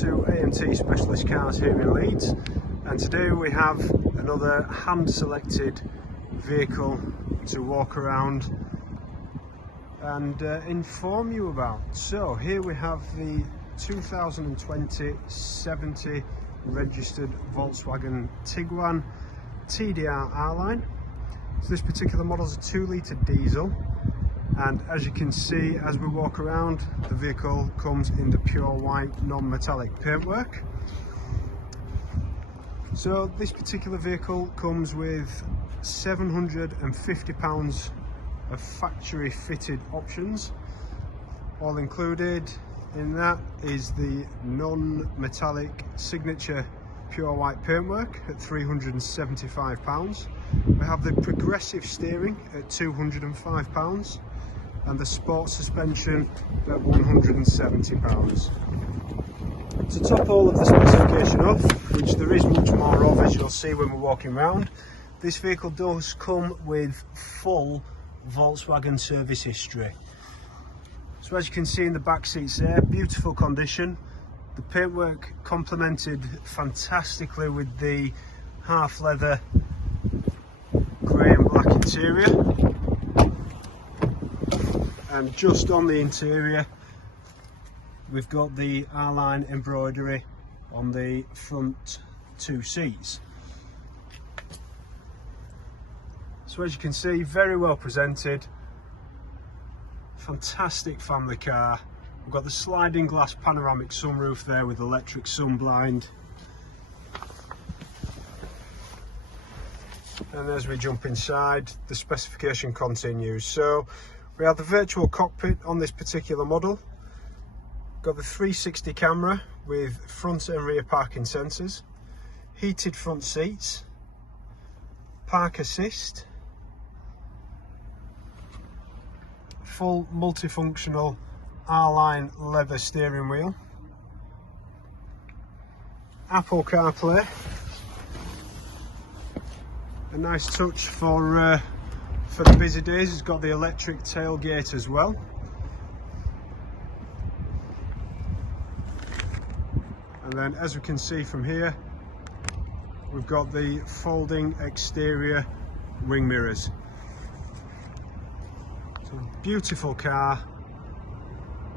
to AMT Specialist Cars here in Leeds, and today we have another hand-selected vehicle to walk around and inform you about. So here we have the 2020 70 registered Volkswagen Tiguan TDR R-Line. So this particular model is a 2-litre diesel, and as you can see as we walk around, the vehicle comes in the pure white non-metallic paintwork. So this particular vehicle comes with £750 of factory fitted options. All included in that is the non-metallic signature pure white paintwork at £375. We have the progressive steering at £205 and the sport suspension at £170. To top all of the specification off, which there is much more of as you'll see when we're walking around, this vehicle does come with full Volkswagen service history. So as you can see in the back seats there, beautiful condition. The paintwork complemented fantastically with the half leather grey and black interior. And just on the interior we've got the R-Line embroidery on the front two seats. So as you can see, very well presented, fantastic family car. We've got the sliding glass panoramic sunroof there with electric Sunblind. And as we jump inside, the specification continues. So we have the virtual cockpit on this particular model. Got the 360 camera with front and rear parking sensors, heated front seats, park assist, full multifunctional R-Line leather steering wheel, Apple CarPlay, a nice touch for the busy days. It's got the electric tailgate as well. And then as we can see from here, we've got the folding exterior wing mirrors. So beautiful car,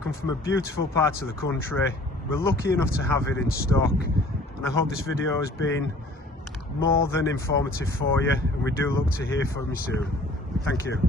come from a beautiful part of the country. We're lucky enough to have it in stock, and I hope this video has been more than informative for you, and we do look to hear from you soon. Thank you.